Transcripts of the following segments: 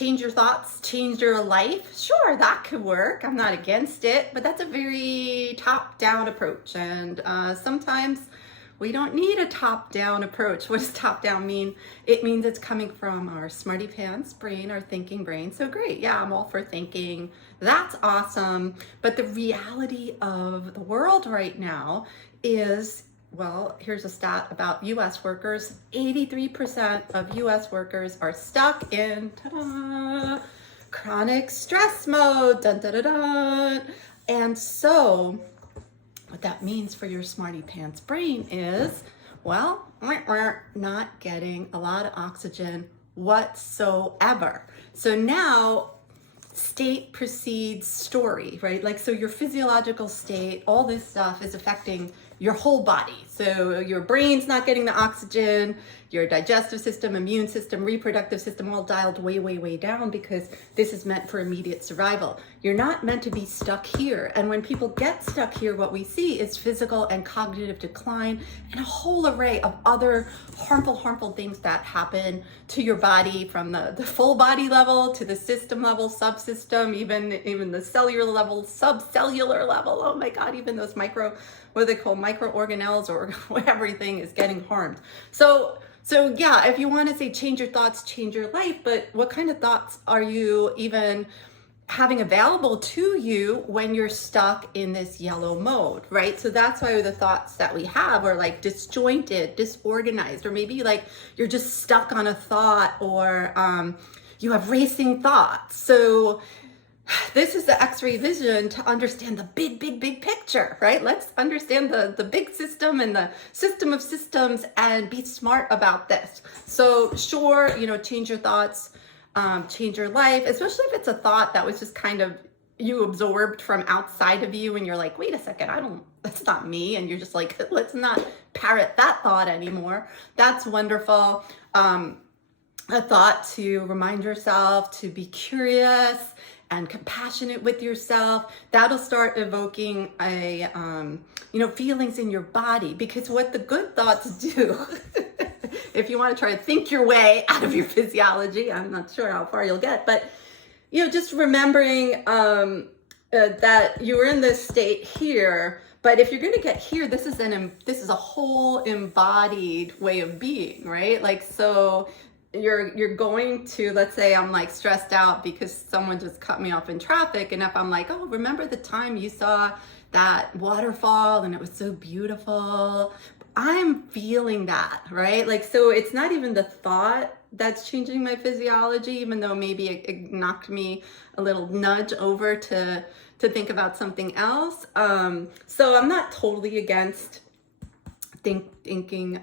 change your thoughts, change your life. Sure, that could work. I'm not against it, but that's a very top-down approach. And sometimes we don't need a top-down approach. What does top-down mean? It means it's coming from our smarty pants brain, our thinking brain. So great, yeah, I'm all for thinking. That's awesome. But the reality of the world right now is, well, here's a stat about US workers. 83% of US workers are stuck in, ta-da, chronic stress mode. Dun, dun, dun, dun. And so what that means for your smarty pants brain is, well, we're not getting a lot of oxygen whatsoever. So now state precedes story, right? Like, so your physiological state, all this stuff is affecting your whole body. So your brain's not getting the oxygen, your digestive system, immune system, reproductive system, all dialed way, way, way down because this is meant for immediate survival. You're not meant to be stuck here. And when people get stuck here, what we see is physical and cognitive decline and a whole array of other harmful things that happen to your body, from the full body level to the system level, subsystem, even the cellular level, subcellular level. Oh my God, even those what they call microorganelles or everything is getting harmed. So yeah, if you want to say change your thoughts, change your life, but what kind of thoughts are you even having available to you when you're stuck in this yellow mode, right? So that's why the thoughts that we have are like disjointed, disorganized, or maybe like you're just stuck on a thought, or you have racing thoughts. So this is the X-ray vision to understand the big picture, right? Let's understand the big system and the system of systems and be smart about this. So sure, change your thoughts, change your life, especially if it's a thought that was just kind of you absorbed from outside of you and you're like, wait a second, that's not me. And you're just like, let's not parrot that thought anymore. That's wonderful. A thought to remind yourself to be curious and compassionate with yourself. That'll start evoking feelings in your body, because what the good thoughts do, if you want to try to think your way out of your physiology, I'm not sure how far you'll get, but just remembering that you're in this state here. But if you're going to get here, this is a whole embodied way of being, right? Like, so you're going to, let's say I'm like stressed out because someone just cut me off in traffic, and if I'm like, oh, remember the time you saw that waterfall and it was so beautiful, I'm feeling that, right? Like, so it's not even the thought that's changing my physiology, even though maybe it knocked me a little nudge over to think about something else. So I'm not totally against thinking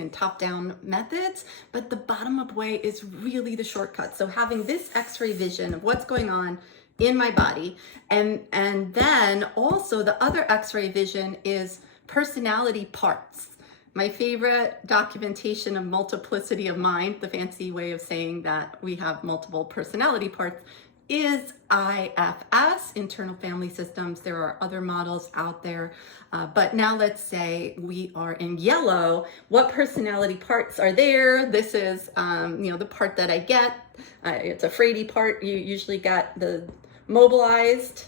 and top-down methods, but the bottom-up way is really the shortcut. So having this X-ray vision of what's going on in my body, and then also the other X-ray vision is personality parts. My favorite documentation of multiplicity of mind, the fancy way of saying that we have multiple personality parts, is IFS, internal family systems. There are other models out there, but now let's say we are in yellow. What personality parts are there? This is, the part that I get. It's a Frady part. You usually got the mobilized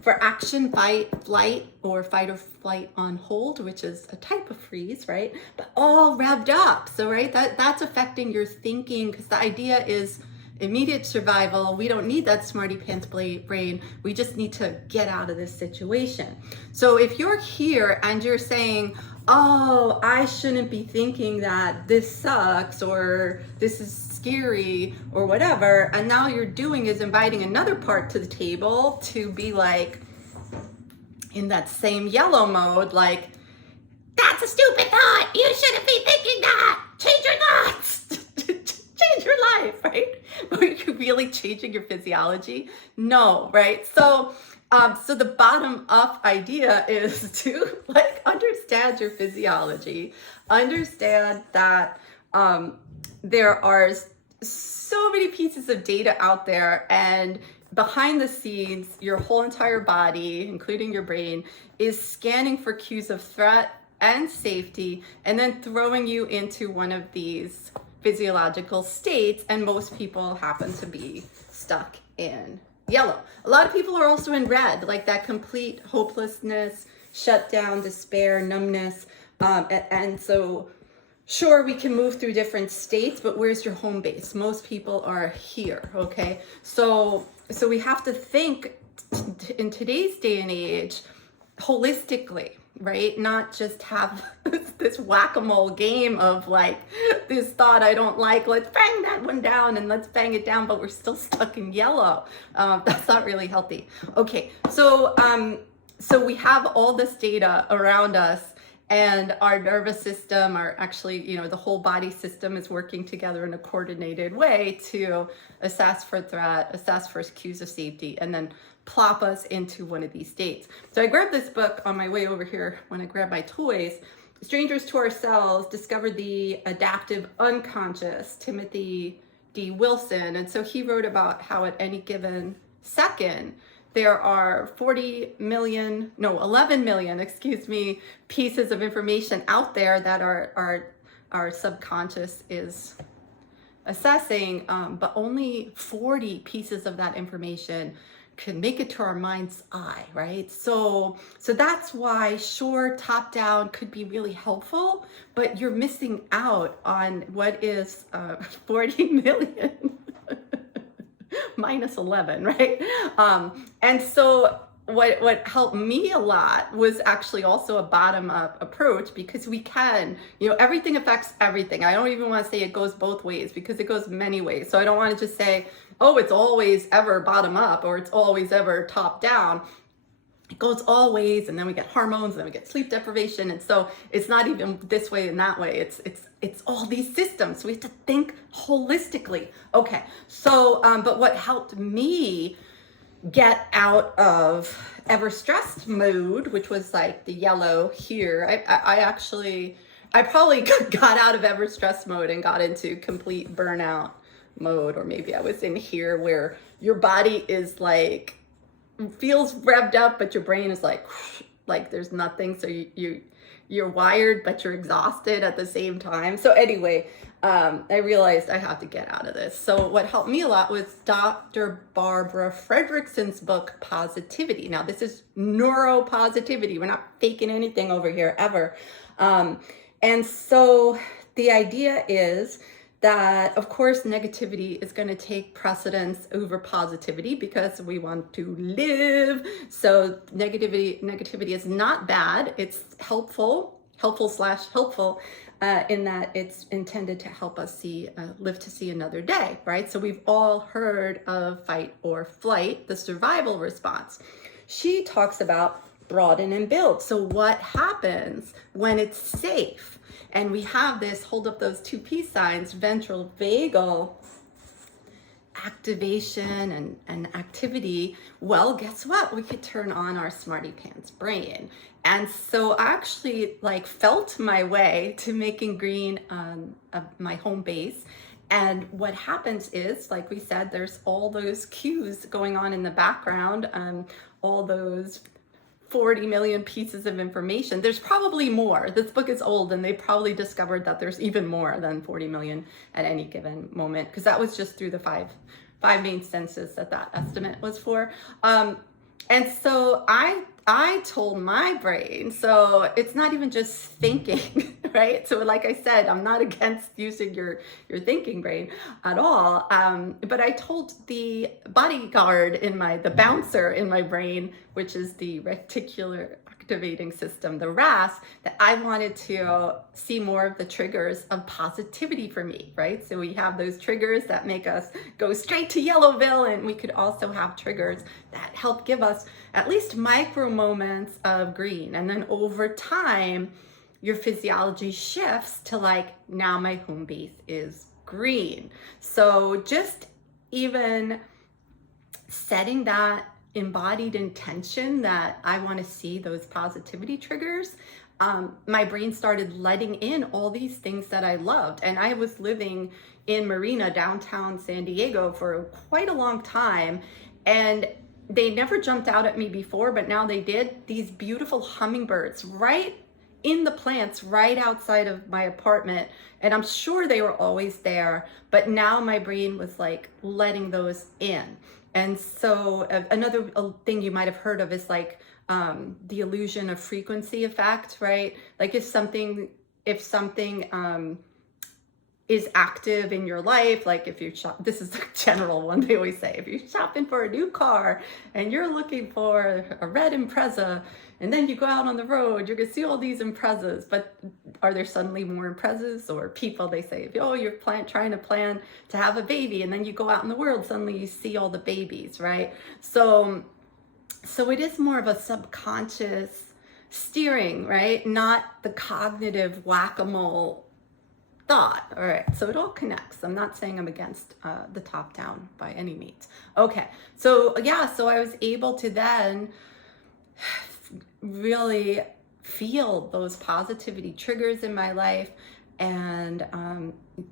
for action, fight, flight, or fight or flight on hold, which is a type of freeze, right? But all revved up. So, right, that's affecting your thinking, because the idea is immediate survival. We don't need that smarty pants brain. We just need to get out of this situation. So if you're here and you're saying, oh, I shouldn't be thinking that this sucks or this is scary or whatever, and now you're doing is inviting another part to the table to be like in that same yellow mode, like, that's a stupid thought. You shouldn't be thinking that. Change your thoughts. Change your life, right? Are you really changing your physiology? No, right? So the bottom up idea is to like understand your physiology, understand that there are so many pieces of data out there, and behind the scenes, your whole entire body, including your brain, is scanning for cues of threat and safety, and then throwing you into one of these physiological states, and most people happen to be stuck in yellow. A lot of people are also in red, like that complete hopelessness, shutdown, despair, numbness. And so, sure, we can move through different states, but where's your home base? Most people are here, okay? So we have to think in today's day and age holistically, right? Not just have this whack-a-mole game of like, this thought I don't like, let's bang that one down and let's bang it down, but we're still stuck in yellow. That's not really healthy. Okay, so we have all this data around us, and our nervous system, the whole body system is working together in a coordinated way to assess for threat, assess for cues of safety, and then plop us into one of these states. So I grabbed this book on my way over here when I grabbed my toys. Strangers to Ourselves, Discovered the Adaptive Unconscious, Timothy D. Wilson. And so he wrote about how at any given second, there are 11 million, pieces of information out there that our subconscious is assessing, but only 40 pieces of that information can make it to our mind's eye, right? So that's why, sure, top down could be really helpful, but you're missing out on what is 40 million minus 11, right? And so what helped me a lot was actually also a bottom-up approach, because we can, everything affects everything. I don't even want to say it goes both ways, because it goes many ways. So I don't want to just say, oh, it's always ever bottom up or it's always ever top down. It goes all ways, and then we get hormones, and then we get sleep deprivation, and so it's not even this way and that way. It's all these systems. So we have to think holistically. Okay, so but what helped me get out of ever stressed mode, which was like the yellow here, I probably got out of ever stressed mode and got into complete burnout mode, or maybe I was in here where your body is like feels revved up, but your brain is like there's nothing. So you're wired, but you're exhausted at the same time. So anyway, I realized I have to get out of this. So what helped me a lot was Dr. Barbara Fredrickson's book, Positivity. Now, this is neuropositivity. We're not faking anything over here ever. And so the idea is that, of course, negativity is going to take precedence over positivity because we want to live. So negativity is not bad. It's helpful in that it's intended to help us live to see another day, right? So we've all heard of fight or flight, the survival response. She talks about broaden and build. So what happens when it's safe? And we have this, hold up those two peace signs, ventral vagal activation and activity. Well, guess what? We could turn on our smarty pants brain. And so I actually felt my way to making green my home base. And what happens is, like we said, there's all those cues going on in the background, all those 40 million pieces of information. There's probably more. This book is old, and they probably discovered that there's even more than 40 million at any given moment, because that was just through the five main senses that estimate was for. And so I told my brain, so it's not even just thinking, right? So like I said, I'm not against using your thinking brain at all. But I told the bodyguard the bouncer in my brain, which is the reticular activating system, the RAS, that I wanted to see more of the triggers of positivity for me, right? So we have those triggers that make us go straight to Yellowville, and we could also have triggers that help give us at least micro moments of green. And then over time, your physiology shifts to now my home base is green. So just even setting that embodied intention that I want to see those positivity triggers, my brain started letting in all these things that I loved. And I was living in Marina, downtown San Diego, for quite a long time, and they never jumped out at me before, but now they did. These beautiful hummingbirds right in the plants right outside of my apartment, and I'm sure they were always there, but now my brain was like letting those in. And so another thing you might have heard of is like the illusion of frequency effect, right? Like if something is active in your life, like if you're this is a general one they always say, if you're shopping for a new car and you're looking for a red Impreza, and then you go out on the road, you're gonna see all these Imprezas, but are there suddenly more Imprezas? Or people, they say, oh, you're trying to plan to have a baby, and then you go out in the world, suddenly you see all the babies, right? So it is more of a subconscious steering, right? Not the cognitive whack-a-mole thought. All right, so it all connects. I'm not saying I'm against the top down by any means. Okay, so yeah, so I was able to then really feel those positivity triggers in my life and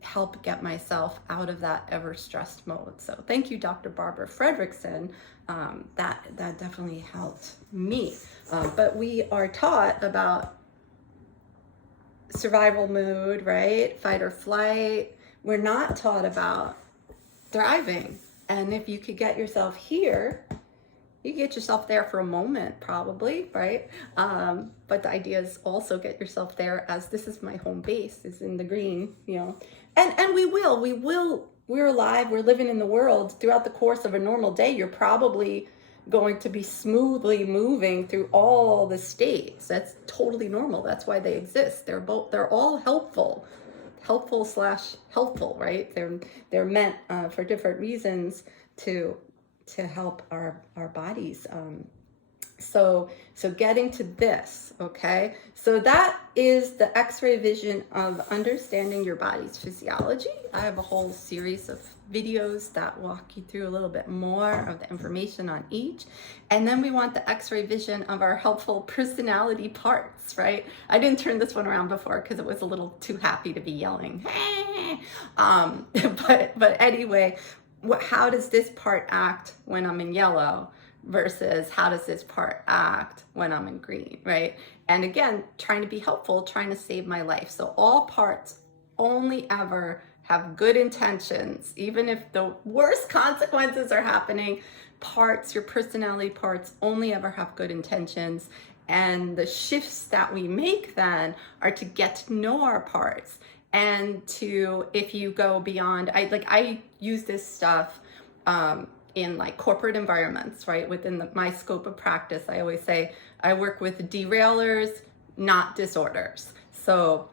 help get myself out of that ever stressed mode. So thank you, Dr. Barbara Fredrickson. That definitely helped me. But we are taught about survival mode, right? Fight or flight. We're not taught about thriving. And if you could get yourself here, you get yourself there for a moment, probably, right? But the idea is also get yourself there as this is my home base, is in the green, you know. And we're alive, we're living in the world. Throughout the course of a normal day, you're probably going to be smoothly moving through all the states. That's totally normal. That's why they exist. They're all helpful slash helpful, right? They're meant for different reasons to help our bodies. So getting to this, okay? So that is the X-ray vision of understanding your body's physiology. I have a whole series of videos that walk you through a little bit more of the information on each. And then we want the X-ray vision of our helpful personality parts, right? I didn't turn this one around before because it was a little too happy to be yelling. But anyway, how does this part act when I'm in yellow versus how does this part act when I'm in green, right? And again, trying to be helpful, trying to save my life. So all parts only ever have good intentions, even if the worst consequences are happening. Parts, your personality parts, only ever have good intentions. And the shifts that we make then are to get to know our parts. And to, if you go beyond, I use this stuff in like corporate environments, right? Within my scope of practice, I always say I work with derailers, not disorders. So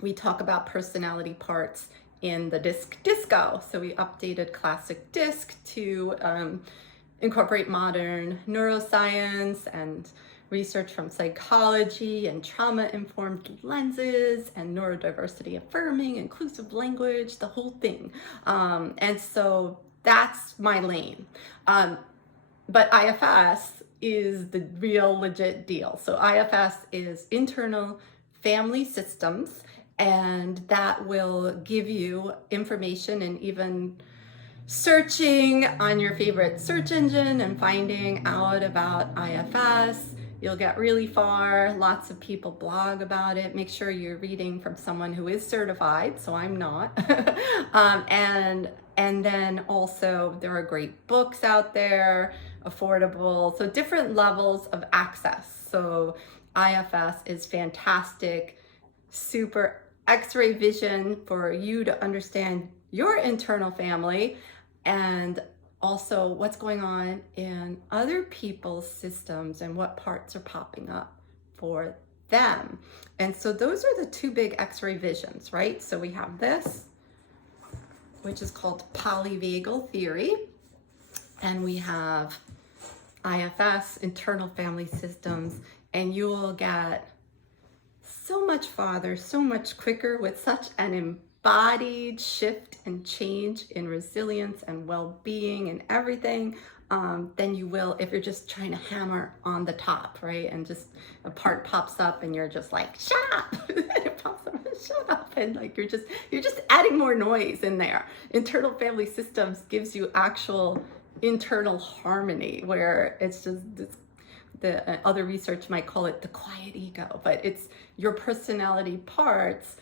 we talk about personality parts in the disco. So we updated classic disc to incorporate modern neuroscience and research from psychology and trauma-informed lenses and neurodiversity affirming, inclusive language, the whole thing. And so that's my lane. But IFS is the real legit deal. So IFS is internal family systems, and that will give you information, and even searching on your favorite search engine and finding out about IFS, you'll get really far. Lots of people blog about it. Make sure you're reading from someone who is certified, so I'm not. And then also there are great books out there, affordable, so different levels of access. So IFS is fantastic, super X-ray vision for you to understand your internal family and also what's going on in other people's systems and what parts are popping up for them. And so those are the two big X-ray visions, right? So we have this, which is called polyvagal theory, and we have IFS, internal family systems, and you will get so much farther, so much quicker with such an embodied shift and change in resilience and well-being and everything than you will if you're just trying to hammer on the top, right? And just a part pops up and you're just like, shut up. It pops up, shut up. And like you're just adding more noise in there. Internal family systems gives you actual internal harmony where it's just this the other research might call it the quiet ego, but it's your personality parts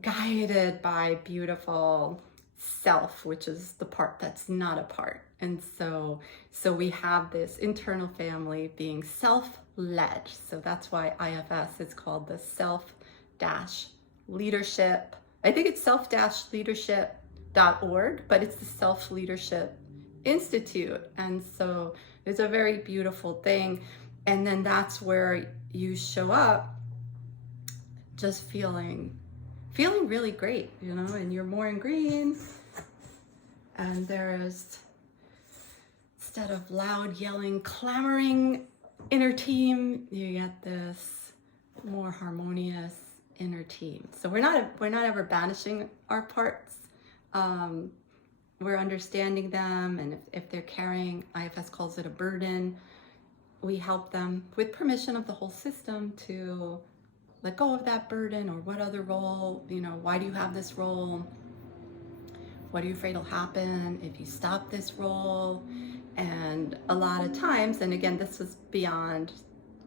guided by beautiful self, which is the part that's not a part. And so we have this internal family being self-led. So that's why IFS is called the self-leadership. I think it's self-leadership.org, but it's the Self-Leadership Institute. And so it's a very beautiful thing. And then that's where you show up just feeling really great, you know, and you're more in green. And there's, instead of loud yelling, clamoring inner team, you get this more harmonious inner team. So we're not ever banishing our parts. We're understanding them, and if they're carrying, IFS calls it a burden, we help them with permission of the whole system to let go of that burden. Or what other role, you know, why do you have this role? What are you afraid will happen if you stop this role? And a lot of times, and again, this is beyond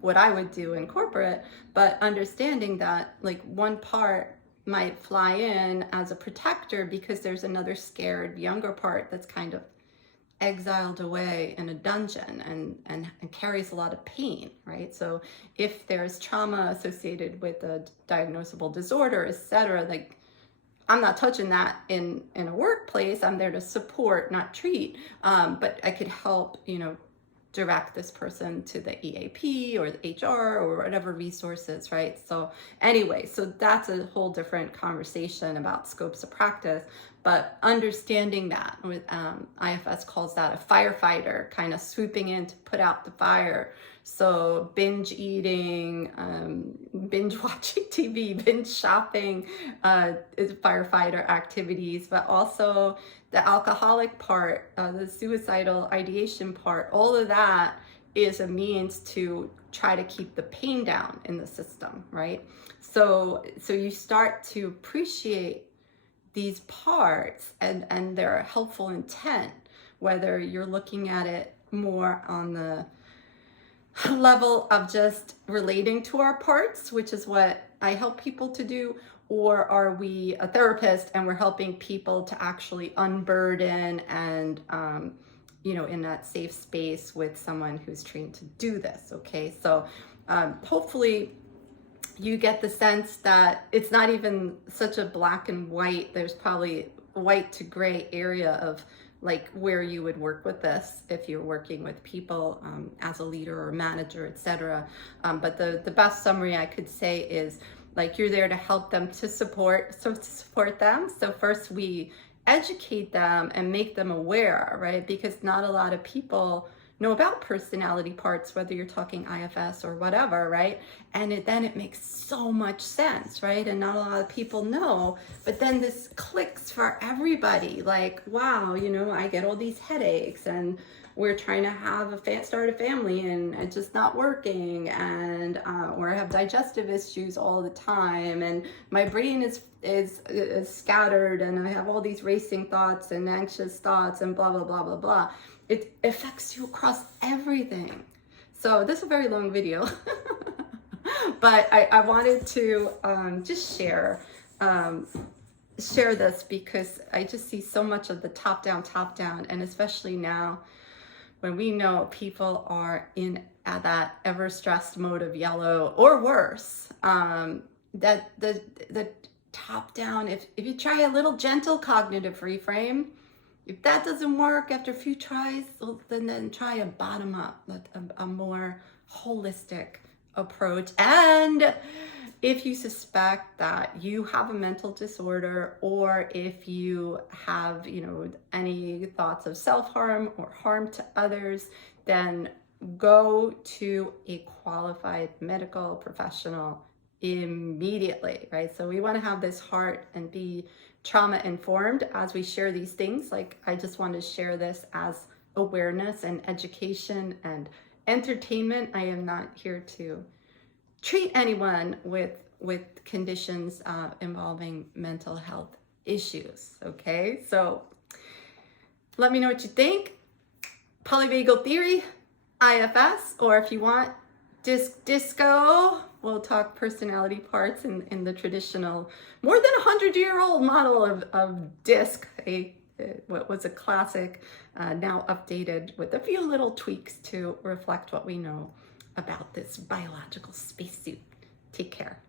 what I would do in corporate, but understanding that like one part might fly in as a protector because there's another scared younger part that's kind of exiled away in a dungeon and carries a lot of pain, right? So if there's trauma associated with a diagnosable disorder, etc., like I'm not touching that in a workplace. I'm there to support, not treat. But I could help, you know, direct this person to the EAP or the HR or whatever resources, right? So anyway, so that's a whole different conversation about scopes of practice. But understanding that, with IFS calls that a firefighter kind of swooping in to put out the fire. So binge eating, binge watching TV, binge shopping is firefighter activities, but also the alcoholic part, the suicidal ideation part, all of that is a means to try to keep the pain down in the system, right? So you start to appreciate these parts and their helpful intent, whether you're looking at it more on the level of just relating to our parts, which is what I help people to do, or are we a therapist and we're helping people to actually unburden and, you know, in that safe space with someone who's trained to do this, okay? So hopefully you get the sense that it's not even such a black and white. There's probably white to gray area of like where you would work with this if you're working with people as a leader or manager, etc. But the best summary I could say is like you're there to help them, to support them. So first we educate them and make them aware, right? Because not a lot of people know about personality parts, whether you're talking IFS or whatever, right? And then it makes so much sense, right? And not a lot of people know, but then this clicks for everybody. Like, wow, you know, I get all these headaches and we're trying to have start a family and it's just not working, and or I have digestive issues all the time and my brain is scattered and I have all these racing thoughts and anxious thoughts and blah, blah, blah, blah, blah. It affects you across everything. So this is a very long video, but I wanted to just share this because I just see so much of the top down, and especially now when we know people are in that ever stressed mode of yellow or worse, that the top down, if you try a little gentle cognitive reframe, if that doesn't work after a few tries, then try a bottom up, a more holistic approach. And if you suspect that you have a mental disorder, or if you have, you know, any thoughts of self-harm or harm to others, then go to a qualified medical professional immediately, right? So we want to have this heart and be trauma informed as we share these things. Like, I just want to share this as awareness and education and entertainment. I am not here to treat anyone with conditions involving mental health issues, okay? So let me know what you think. Polyvagal theory, IFS, or if you want disco, we'll talk personality parts in the traditional, more than 100-year-old model of disc, what was a classic, now updated with a few little tweaks to reflect what we know about this biological spacesuit. Take care.